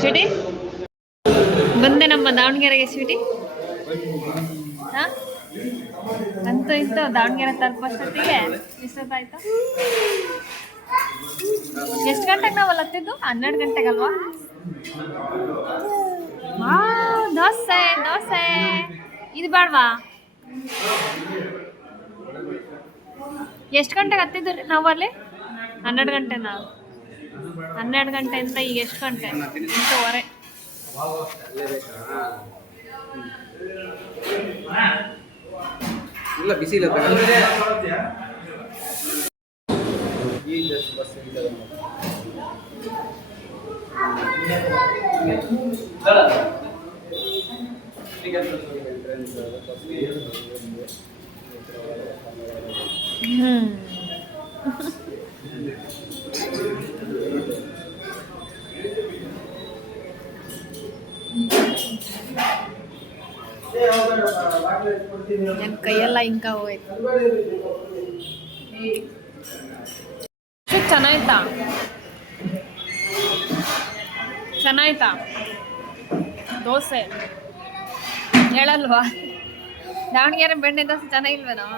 Sweety ಬಂದೆ ನಮ್ಮ ದಾವಣಗೆರೆಗೆ ಸ್ವೀಟಿ. ಹಾ ಅಂತೂ ಇತ್ತು ದಾವಣಗೆರೆ ತಲುಪೋಷ್ಟೊತ್ತಿಗೆ ಎಷ್ಟೊತ್ತಾಯ್ತು? ಎಷ್ಟು ಗಂಟೆಗೆ ನಾವು ಅಲ್ಲಿ ಹತ್ತಿದ್ದು? 12 ಗಂಟೆಗಲ್ವಾ? ದೋಸೆ ದೋಸೆ ಇದು ಬೇಡವಾ? ಎಷ್ಟು ಗಂಟೆಗೆ ಹತ್ತಿದ್ದು ರೀ ನಾವು ಅಲ್ಲಿ? 12 ಗಂಟೆನಾ? 12 ಗಂಟೆ ಅಂತ ಈಗ ಎಷ್ಟು ಗಂಟೆ? 8:15. ಇಲ್ಲ ಬಿಸಿ ಇಲ್ಲ ನನ್ನ ಕೈಯೆಲ್ಲ ಇಂಕ ಹೋಯ್ತು. ಚೆನ್ನಾಯ್ತಾ? ಚೆನ್ನಾಯ್ತಾ ದೋಸೆ? ಹೇಳಲ್ವಾ? ದಾವಣಗೆರೆ ಬೆಣ್ಣೆ ದೋಸೆ ಚೆನ್ನಾಗಿಲ್ವೇನೋ?